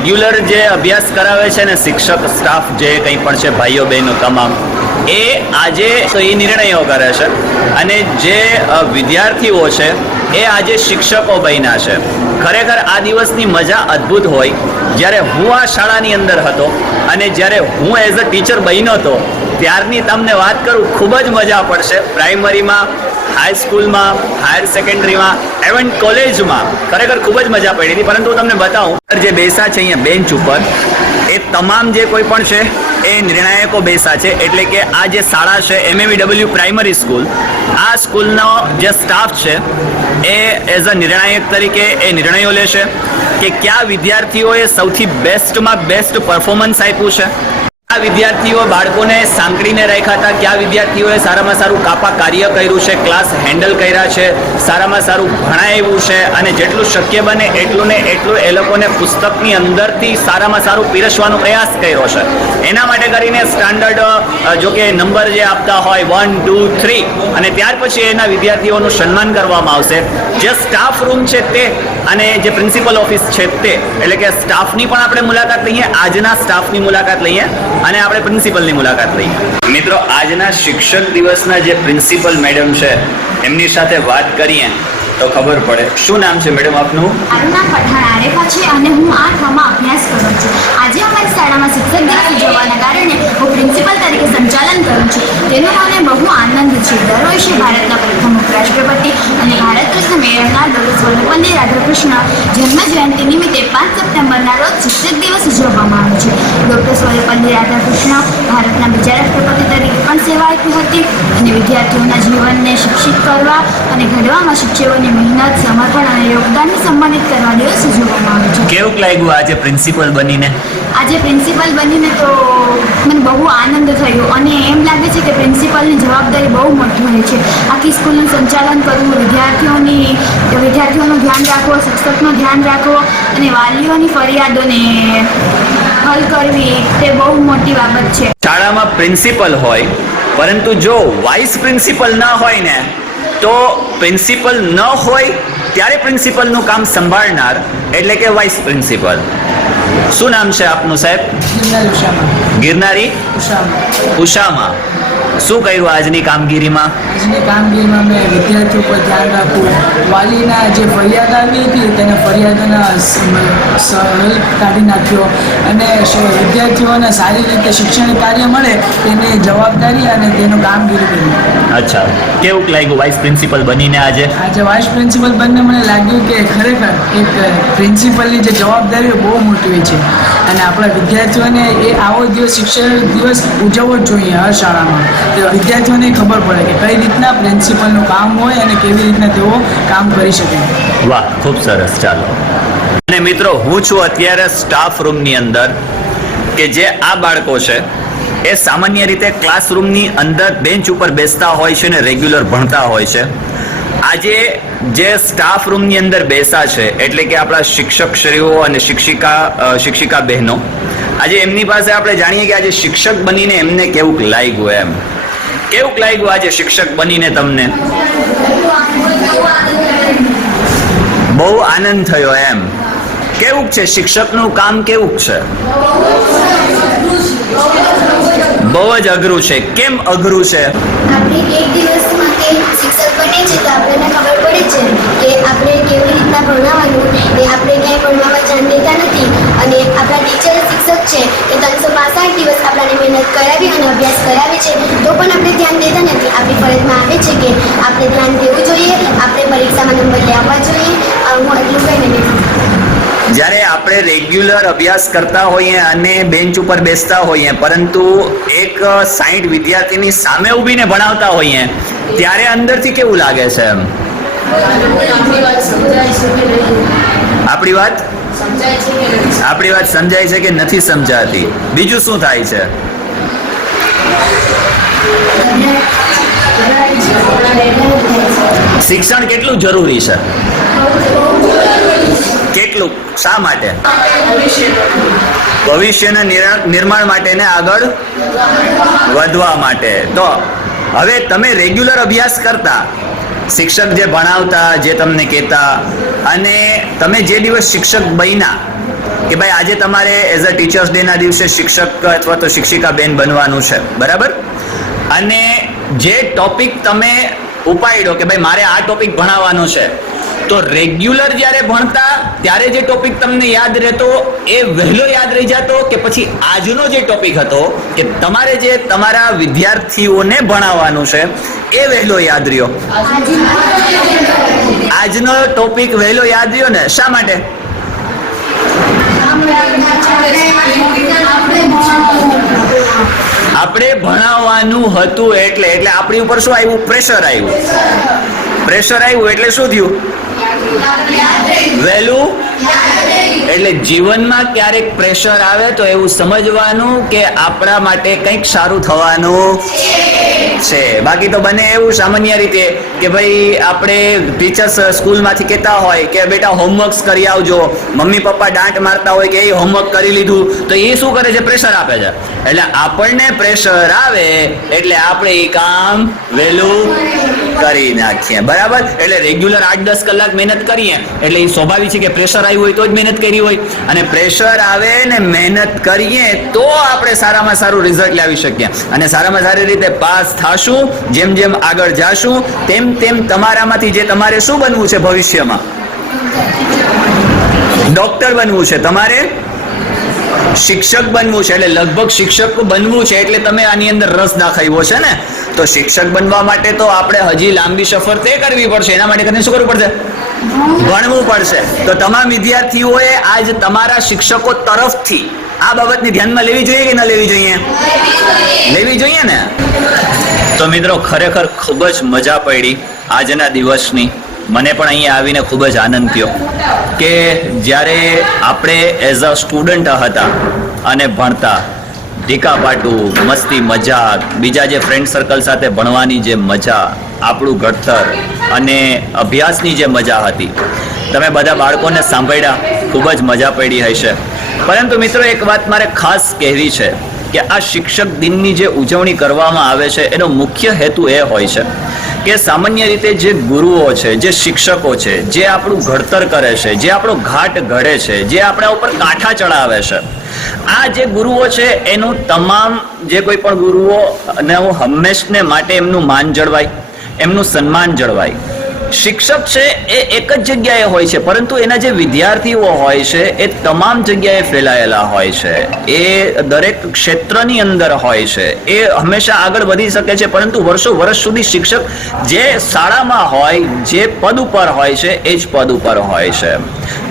Regular જે અભ્યાસ કરાવે છે ને શિક્ષક, સ્ટાફ જે કંઈ પણ છે, ભાઈઓ, બહેનો તમામ, એ આજે એ નિર્ણયો કરે છે. અને જે વિદ્યાર્થીઓ છે, એ આજે શિક્ષકો બન્યા છે. ખરેખર આ દિવસની મજા અદ્ભુત હોય. જ્યારે હું આ શાળાની અંદર હતો અને જ્યારે હું એઝ અ ટીચર બન્યો હતો ત્યારની તમને વાત કરું, ખૂબ જ મજા પડશે. પ્રાઇમરીમાં હાઈ સ્કૂલમાં હાયર સેકન્ડરીમાં એવન કોલેજમાં ખરેખર ખૂબ જ મજા પડી હતી. પરંતુ હું તમને બતાવું જે બેસા છે અહીંયા બેન્ચ ઉપર, એ તમામ જે કોઈ પણ છે, એ નિર્ણાયકો બેસા છે. એટલે કે આ જે શાળા છે એમએમડબલ્યુ પ્રાઇમરી સ્કૂલ આ સ્કૂલનો જે સ્ટાફ છે, એ એઝ અ નિર્ણાયક તરીકે એ નિર્ણયો લેશે કે કયા વિદ્યાર્થીઓએ સૌથી બેસ્ટમાં બેસ્ટ પરફોર્મન્સ આપ્યું છે આ વિદ્યાર્થીઓ બાળકોને સાંકળીને રાખ્યા હતા. કયા વિદ્યાર્થીઓએ સારામાં સારું કાપા કાર્ય કર્યું છે, ક્લાસ હેન્ડલ કર્યા છે, સારામાં સારું ભણાવ્યું છે અને જેટલું શક્ય બને એટલું ને એટલું એ લોકોને પુસ્તકની અંદરથી સારામાં સારું પીરસવાનો પ્રયાસ કર્યો છે. એના માટે કરીને સ્ટાન્ડર્ડ જો કે નંબર જે આપતા હોય વન ટુ થ્રી અને ત્યાર પછી એના વિદ્યાર્થીઓનું સન્માન કરવામાં આવશે. જે સ્ટાફ રૂમ છે તે અને જે પ્રિન્સિપલ ઓફિસ છે તે, એટલે કે સ્ટાફની પણ આપણે મુલાકાત લઈએ, આજના સ્ટાફની મુલાકાત લઈએ. અને આપણે પ્રિન્સિપલની મુલાકાત લઈ. મિત્રો, આજના શિક્ષક દિવસના જે પ્રિન્સિપલ મેડમ છે, એમની સાથે વાત કરીએ. તો ખબર પડે. શું નામ છે મેડમ આપનું? મારું નામ પઠાણ આરેફા છે અને હું આઠમાં અભ્યાસ કરું છું. આજે અમારી શાળામાં શિક્ષક દિવસ ઉજવવાના કારણે હું પ્રિન્સિપલ તરીકે સંચાલન કરું છું. તેનો મને બહુ આનંદ છે. દર વર્ષે ભારતના પ્રથમ ઉપરાષ્ટ્રપતિ અને ભારત રત્ન મેળવનાર ડોક્ટર સર્વપલ્લી રાધાકૃષ્ણ જન્મ જયંતિ નિમિત્તે પાંચ સપ્ટેમ્બરના રોજ શિક્ષક દિવસ ઉજવવામાં આવે છે. ડોક્ટર સર્વપલ્લી રાધાકૃષ્ણ ભારતના બીજા રાષ્ટ્રપતિ તરીકે પણ સેવા આપી હતી અને વિદ્યાર્થીઓના જીવનને શિક્ષિત કરવા અને ઘડવામાં શિક્ષકોની મહેનત સમર્પણ અને યોગદાનને સન્માનિત કરવા દિવસ ઉજવવામાં આવે છે. કેવું લાગ્યું આજે પ્રિન્સિપલ બનીને? આજે પ્રિન્સિપલ બનીને તો મને બહુ આનંદ થયો અને એમ લાગે છે કે પ્રિન્સિપલની જવાબદારી બહુ મોટી હોય છે. આખી સ્કૂલનું સંચાલન કરવું વિદ્યાર્થીઓની વિદ્યાર્થીઓનું ધ્યાન રાખવું શિક્ષકનું ધ્યાન રાખવું અને વાલીઓની ફરિયાદોને હલ કરવી તે બહુ મોટી બાબત છે. શાળામાં પ્રિન્સિપલ હોય પરંતુ જો વાઇસ પ્રિન્સિપલ ન હોય ને તો પ્રિન્સિપલ ન હોય ત્યારે પ્રિન્સિપલનું કામ સંભાળનાર એટલે કે વાઇસ પ્રિન્સિપલ. શું નામ છે આપનું સાહેબ? ગિરનારી ઉષામાં. ઉષામાં. શું કર્યું આજની કામગીરીમાં? આજની કામગીરીમાં મેં વિદ્યાર્થીઓ પર ધ્યાન રાખવું. વાલીના જે ફરિયાદ આવી હતી તેને ફરિયાદોના સ- હલ કાઢી નાખ્યો. અને વિદ્યાર્થીઓને સારી રીતે શિક્ષણ કાર્ય મળે તેની જવાબદારી અને તેનું કામગીરી કરી અચ્છા. કેવું લાગ્યું વાઇસ પ્રિન્સિપલ બનીને આજે? આજે વાઇસ પ્રિન્સિપલ બંને મને લાગ્યું કે ખરેખર એક પ્રિન્સિપલની જે જવાબદારીઓ બહુ મોટી હોય છે. અને આપણા વિદ્યાર્થીઓને એ આવો દિવસ શિક્ષણ દિવસ ઉજવવો જ જોઈએ હર શાળામાં. વિદ્યાર્થીઓને ખબર પડે કે કઈ રીતના પ્રિન્સિપલનું કામ હોય અને કેવી રીતના તેઓ કામ કરી શકે. વાહ, ખૂબ સરસ, ચાલો. અને મિત્રો, હું છું અત્યારે સ્ટાફ રૂમની અંદર, કે જે આ બાળકો છે, એ સામાન્ય રીતે ક્લાસરૂમની અંદર બેન્ચ ઉપર બેસતા હોય છે ને રેગ્યુલર ભણતા હોય છે. આજે જે સ્ટાફ રૂમની અંદર બેસા છે, એટલે કે આપણા શિક્ષકશ્રીઓ અને શિક્ષિકા શિક્ષિકા બહેનો, આજે એમની પાસે આપણે જાણીએ કે આજે શિક્ષક બનીને એમને કેવું લાગ્યું એમ. કેવું લાગ્યું આજે શિક્ષક બનીને તમને? બહુ આનંદ થયો એમ. કેવું છે? શિક્ષકનું કામ કેવું છે? બહુ જ અઘરું છે. કેમ અઘરું છે? આપણે એક દિવસમાં શિક્ષક બને છે તો આપણને ખબર પડે છે કે આપણે કેવી રીતના ભણાવવાનું, એ આપણે ક્યાંય ભણવામાં જાણ દેતા નથી. અને આપણા ટીચર શિક્ષક છે એ ત્રણસો પાસઠ દિવસ આપણાને મહેનત કરાવી અને અભ્યાસ કરાવે છે તો પણ આપણે ધ્યાન દેતા નથી. આપણી ફરજમાં આવે છે કે આપણે ધ્યાન દેવું જોઈએ આપણે પરીક્ષામાં નંબર લેવા જોઈએ. હું એટલું કહીને જ્યારે આપણે રેગ્યુલર અભ્યાસ કરતા હોઈએ અને બેન્ચ ઉપર બેસતા હોઈએ પરંતુ એક સાઈઠ વિદ્યાર્થીની સામે ઊભીને ભણાવતા હોઈએ ત્યારે અંદરથી કેવું લાગે છે એમ? આપણી વાત? આપણી વાત સમજાય છે કે નથી સમજાતી? બીજું શું થાય છે? શિક્ષણ કેટલું જરૂરી છે? કેટલું? શા માટે? ભવિષ્યના નિરા- નિર્માણ માટે ને આગળ વધવા માટે. તો, હવે તમે રેગ્યુલર અભ્યાસ કરતા શિક્ષક જે ભણાવતા, જે તમને કહેતા, અને તમે જે દિવસ શિક્ષક બન્યા કે ભાઈ આજે તમારે એઝ અ ટીચર્સ ડે ના દિવસે શિક્ષક અથવા તો શિક્ષિકા બેન બનવાનું છે, બરાબર? અને જે ટોપિક તમે ઉપાડ્યો કે ભાઈ મારે આ ટોપિક ભણાવવાનો છે. તો રેગ્યુલર જ્યારે ભણતા, ત્યારે જે ટોપિક તમને યાદ રહેતો, એ વહેલો યાદ રહી જતો કે પછી આજનો જે ટોપિક હતો, કે તમારે જે તમારા વિદ્યાર્થીઓને ભણાવવાનું છે, એ વહેલો યાદ રહ્યો. આજનો ટોપિક વહેલો યાદ રહ્યો ને? શા માટે? આપણે ભણાવવાનું હતું એટલે એટલે આપણી ઉપર શું આવ્યું? પ્રેશર આવ્યું. પ્રેશર આવ્યું એટલે શું થયું? વહેલું એટલે જીવનમાં ક્યારેક પ્રેશર આવે તો એવું સમજવાનું કે આપણા માટે કંઈક સારું થવાનું છે. બાકી તો બને એવું સામાન્ય રીતે કે ભાઈ આપણે ટીચર્સ સ્કૂલમાંથી કહેતા હોય કે બેટા હોમવર્ક્સ કરી આવજો, મમ્મી પપ્પા દાંટ મારતા હોય કે એ હોમવર્ક કરી લીધું, તો એ શું કરે છે? પ્રેશર આપે છે. એટલે આપણને પ્રેશર આવે એટલે આપણે એ કામ વહેલું કરી નાખીએ. બરાબર? એટલે રેગ્યુલર આઠ દસ કલાક મહેનત કરીએ. એટલે એ સ્વાભાવિક છે કે પ્રેશર આવ્યું હોય તો જ મહેનત કરી હોય. અને પ્રેશર આવે ને મહેનત કરીએ તો આપણે સારામાં સારું રિઝલ્ટ લાવી શકીએ. અને સારામાં સારી રીતે પાસ થાશું, જેમ જેમ આગળ જાશું, તેમ તેમ તમારામાંથી જે તમારે શું બનવું છે ભવિષ્યમાં? ડોક્ટર બનવું છે તમારે? શિક્ષક બનવું છે, એટલે લગભગ શિક્ષક બનવું છે, એટલે તમે આની અંદર રસ દાખવ્યો છે ને? તો શિક્ષક બનવા માટે તો આપણે હજી લાંબી સફર તે કરવી પડશે. એના માટે કરીને શું કરવું પડશે? ભણવું પડશે. તો તમામ વિદ્યાર્થીઓએ આજ તમારા શિક્ષકો તરફથી આ બાબતની ધ્યાનમાં લેવી જોઈએ કે ન લેવી જોઈએ? લેવી જોઈએ ને? તો મિત્રો, ખરેખર ખૂબ જ મજા પડી આજના દિવસની. મને પણ અહીંયા આવીને ખૂબ જ આનંદ થયો કે જ્યારે આપણે એઝ અ સ્ટુડન્ટ હતા અને ભણતા, ઢીકા પાટું, મસ્તી, મજાક, બીજા જે ફ્રેન્ડ સર્કલ સાથે ભણવાની જે મજા, આપણું ઘડતર અને અભ્યાસની જે મજા હતી, તમે બધા બાળકોને સાંભળ્યા, ખૂબ જ મજા પડી હશે. પરંતુ મિત્રો એક વાત મારે ખાસ કહેવી છે કે આ શિક્ષક દિનની જે ઉજવણી કરવામાં આવે છે, એનો મુખ્ય હેતુ એ હોય છે. કે સામાન્ય રીતે જે ગુરુઓ છે, જે શિક્ષકો છે, જે આપણું ઘડતર કરે છે, જે આપણો ઘાટ ઘડે છે, જે આપણા ઉપર કાંઠા ચડાવે છે, આ જે ગુરુઓ છે, એનું તમામ જે કોઈ પણ ગુરુઓ અને હું હંમેશને માટે એમનું માન જળવાય, એમનું સન્માન જળવાય. શિક્ષક છે એ એક જ જગ્યાએ હોય છે, પરંતુ એના જે વિદ્યાર્થીઓ હોય છે એ તમામ જગ્યાએ ફેલાયેલા હોય છે. એ દરેક ક્ષેત્રની અંદર હોય છે. એ હંમેશા આગળ વધી શકે છે, પરંતુ વર્ષો વર્ષ સુધી શિક્ષક જે શાળામાં હોય, જે પદ ઉપર હોય છે, એ જ પદ ઉપર હોય છે.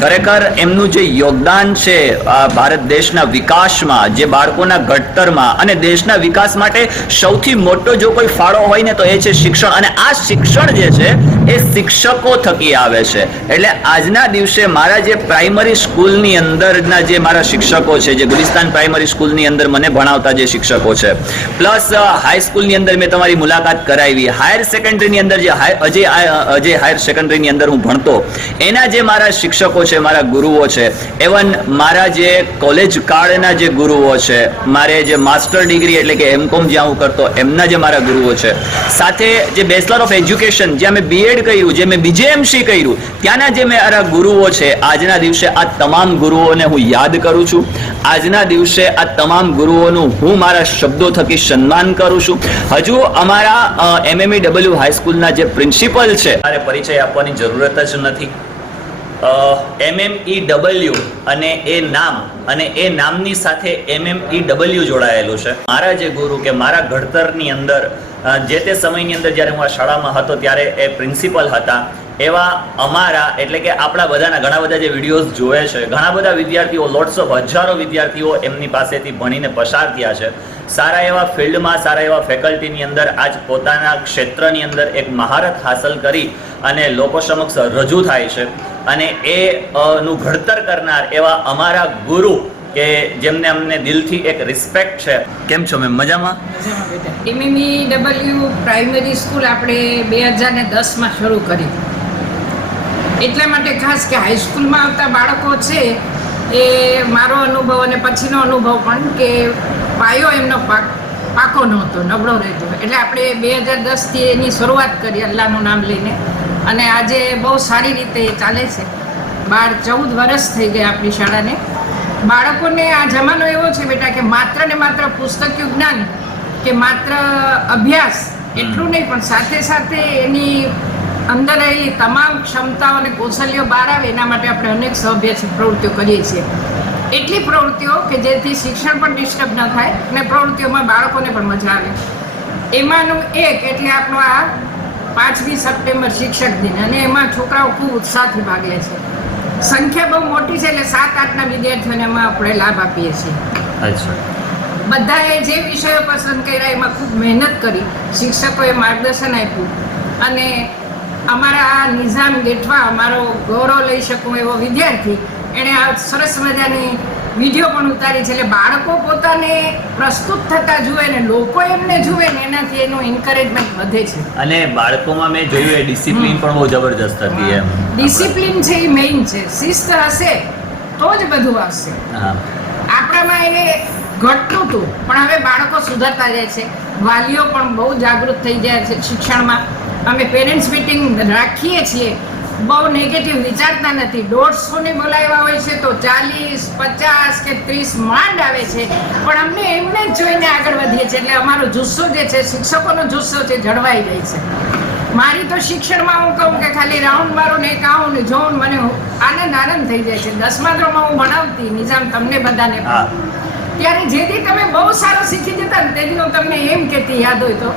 ખરેખર એમનું જે યોગદાન છે, આ ભારત દેશના વિકાસમાં, જે બાળકોના ઘડતરમાં અને દેશના વિકાસ માટે સૌથી મોટો જો કોઈ ફાળો હોય ને તો એ છે શિક્ષણ. અને આ શિક્ષણ જે છે, એ શિક્ષકો થકી આવે છે. એટલે આજના દિવસે મારા જે પ્રાઇમરી સ્કૂલની અંદરના જે મારા શિક્ષકો છે, જે ગુલિસ્તાન પ્રાઇમરી સ્કૂલની અંદર મને ભણાવતા જે શિક્ષકો છે પ્લસ હાઈ સ્કૂલની અંદર મેં તમારી મુલાકાત કરાવી. હાયર સેકન્ડરીની અંદર જે અજય અજય હાયર સેકન્ડરીની અંદર હું ભણતો, એના જે મારા શિક્ષકો છે, મારા ગુરુઓ છે એવન મારા જે કોલેજ કાળના જે ગુરુઓ છે, મારે જે માસ્ટર ડિગ્રી એટલે કે એમકોમ જ્યાં હું કરતો, એમના જે મારા ગુરુઓ છે. સાથે જે બેચલર ઓફ એજ્યુકેશન જ્યાં મેં બીએડ કર્યું, જે મેં બીજેએમસી કર્યું, ત્યાંના જે મારા ગુરુઓ છે, આજના દિવસે આ તમામ ગુરુઓને હું યાદ કરું છું. આજના દિવસે આ તમામ ગુરુઓનું હું મારા શબ્દો થકી સન્માન કરું છું. હજુ અમારા એમએમઈ ડબલ્યુ હાઈસ્કૂલના જે પ્રિન્સિપલ છે, મારે પરિચય આપવાની જરૂરત જ નથી. એમએમઈ ડબલ્યુ અને એ નામ, અને એ નામની સાથે એમએમઈ ડબલ્યુ જોડાયેલું છે. મારા જે ગુરુ કે મારા ઘડતરની અંદર જે તે સમયની અંદર જ્યારે હું આ શાળામાં હતો ત્યારે એ પ્રિન્સિપલ હતા. એવા અમારા એટલે કે આપણા બધાના ઘણા બધા જે વિડીયોઝ જોવે છે, ઘણા બધા વિદ્યાર્થીઓ લોટ્સ હજારો વિદ્યાર્થીઓ એમની પાસેથી ભણીને પસાર થયા છે. સારા એવા ફિલ્ડમાં, સારા એવા ફેકલ્ટીની અંદર આજ પોતાના ક્ષેત્રની અંદર એક મહારત હાંસલ કરી અને લોકો સમક્ષ રજૂ થાય છે. અને એ નું ઘડતર કરનાર એવા અમારા ગુરુ કે જેમને અમને દિલથી એક રિસ્પેક્ટ છે. કેમ છો મેમ? મજામાં? એમએમઈ ડબલ્યુ પ્રાઇમરી સ્કૂલ આપણે બે હજાર ને દસમાં શરૂ કરી. એટલા માટે ખાસ કે હાઈસ્કૂલમાં આવતા બાળકો છે એ મારો અનુભવ અને પછીનો અનુભવ પણ કે પાયો એમનો પાક પાકો નહોતો, નબળો રહેતો. એટલે આપણે બે હજાર દસથી એની શરૂઆત કરી અલ્લાહનું નામ લઈને. અને આજે બહુ સારી રીતે ચાલે છે. બાર ચૌદ વર્ષ થઈ ગયા આપણી શાળાને. બાળકોને આ જમાનો એવો છે બેટા કે માત્ર ને માત્ર પુસ્તકીય જ્ઞાન કે માત્ર અભ્યાસ એટલું નહીં પણ સાથે સાથે એની અંદર રહેલી તમામ ક્ષમતાઓ અને કૌશલ્યો બહાર આવે એના માટે આપણે અનેક સહભ્યાસી પ્રવૃત્તિઓ કરીએ છીએ. એટલી પ્રવૃત્તિઓ કે જેથી શિક્ષણ પણ ડિસ્ટર્બ ન થાય અને પ્રવૃત્તિઓમાં બાળકોને પણ મજા આવે. એમાંનું એક એટલે આપણો આ પાંચમી સપ્ટેમ્બર શિક્ષક દિન અને એમાં છોકરાઓ ખૂબ ઉત્સાહથી ભાગ લે છે. સંખ્યા બહુ મોટી છે એટલે સાત આઠના વિદ્યાર્થીઓને એમાં આપણે લાભ આપીએ છીએ. બધાએ જે વિષયો પસંદ કર્યા એમાં ખૂબ મહેનત કરી શિક્ષકોએ માર્ગદર્શન આપ્યું. અને અમારા આ નિઝામ ગેઠવા અમારો ગૌરવ લઈ શકું એવો વિદ્યાર્થી એણે આ સરસ મજાની વીડિયો પણ ઉતારી છે. એટલે બાળકો પોતાને પ્રસ્તુત થતા જુએ ને લોકો એમને જુએ ને એનાથી એનું એન્કરેજમેન્ટ વધે છે. અને બાળકોમાં મેં જોયું એ ડિસિપ્લિન પણ બહુ જબરજસ્ત હતી એમ. ડિસિપ્લિન છે એ મેઇન છે. શિસ્ત હશે તો જ બધું આવશે. આપણામાં એ ઘટતું હતું પણ હવે બાળકો સુધરતા જાય છે. વાલીઓ પણ બહુ જાગૃત થઈ જાય છે શિક્ષણમાં. અમે પેરેન્ટ્સ મિટિંગ રાખીએ છીએ. બહુ નેગેટિવ વિચારતા નથી. દોઢસોને બોલાવ્યા હોય છે તો ચાલીસ પચાસ કે ત્રીસ માંડ આવે છે. પણ અમને એમને જ જોઈને આગળ વધીએ છીએ. એટલે અમારો જુસ્સો જે છે શિક્ષકોનો જુસ્સો છે જળવાઈ જાય છે. મારી તો શિક્ષણમાં હું કહું કે ખાલી રાઉન્ડ મારું ને કાઉ ને જોઉં મને આનંદ આનંદ થઈ જાય છે. દસમા ધોરણમાં હું ભણાવતી નિઝામ તમને બધાને. ત્યારે જેથી તમે બહુ સારું શીખી જતા ને તેથી હું તમને એમ કહેતી યાદ હોય તો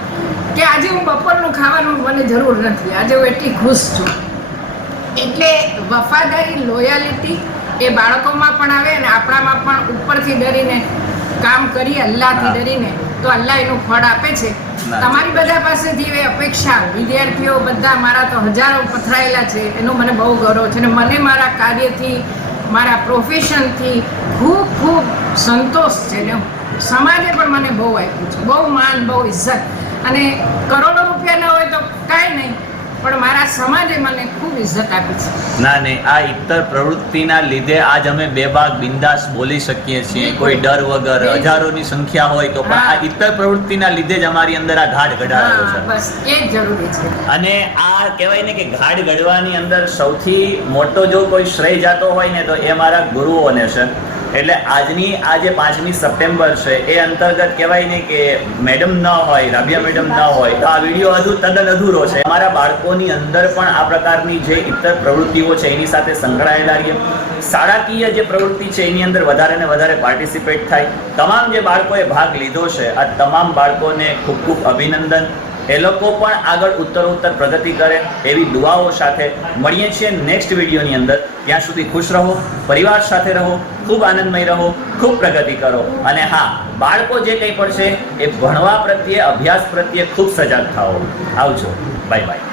કે આજે હું બપોરનું ખાવાનું મને જરૂર નથી. આજે હું એટલી ખુશ છું. એટલે વફાદારી લોયાલિટી એ બાળકોમાં પણ આવે અને આપણામાં પણ ઉપરથી ડરીને કામ કરી અલ્લાહથી ડરીને તો અલ્લાહ એનું ફળ આપે છે. તમારી બધા પાસેથી એ અપેક્ષા, વિદ્યાર્થીઓ બધા મારા તો હજારો પથરાયેલા છે, એનો મને બહુ ગૌરવ છે અને મને મારા કાર્યથી, મારા પ્રોફેશનથી ખૂબ ખૂબ સંતોષ છે ને સમાજે પણ મને બહુ આપ્યું છે. બહુ માન, બહુ ઇજ્જત. અને કરોડો રૂપિયા ન હોય તો કાંઈ નહીં. પણ મારા સમાજે મને ખૂબ ઇજ્જત આપી છે. ના નહીં આ ઇતર પ્રવૃત્તિના લીધે આજ અમે બે ભાગ બિંદાસ બોલી શકીએ છીએ. કોઈ ડર વગર હજારોની સંખ્યા હોય તો પણ આ. ઇતર પ્રવૃત્તિના લીધે જ અમારી અંદર આ ઘાટ ઘડાયો છે બસ એ જરૂરી છે. અને આ કહેવાય ને કે ઘાટ ઘડવાની અંદર સૌથી મોટો જો કોઈ શ્રેય જાતો હોય ને તો એ મારા ગુરુઓને છે. એટલે આજની આ જે પાંચમી સપ્ટેમ્બર છે, એ અંતર્ગત કહેવાય ને કે મેડમ ન હોય, રાબિયા મેડમ ન હોય, તો આ વીડિયો હજુ તદ્દન અધૂરો છે. અમારા બાળકોની અંદર પણ આ પ્રકારની જે ઇતર પ્રવૃત્તિઓ છે, એની સાથે સંકળાયેલા રહીએ. શાળાકીય જે પ્રવૃત્તિ છે, એની અંદર વધારે ને વધારે પાર્ટિસિપેટ થાય. તમામ જે બાળકોએ ભાગ લીધો છે, આ તમામ બાળકોને ખૂબ ખૂબ અભિનંદન. એ લોકો પણ આગળ ઉત્તરોત્તર પ્રગતિ કરે એવી દુઆઓ સાથે મળીએ છીએ નેક્સ્ટ વિડીયોની અંદર. ત્યાં સુધી ખુશ રહો, પરિવાર સાથે રહો, ખૂબ આનંદમય રહો, ખૂબ પ્રગતિ કરો. અને હા, બાળકો જે કંઈ છે એ ભણવા પ્રત્યે, અભ્યાસ પ્રત્યે ખૂબ સજાગ થાઓ. આવજો. Bye bye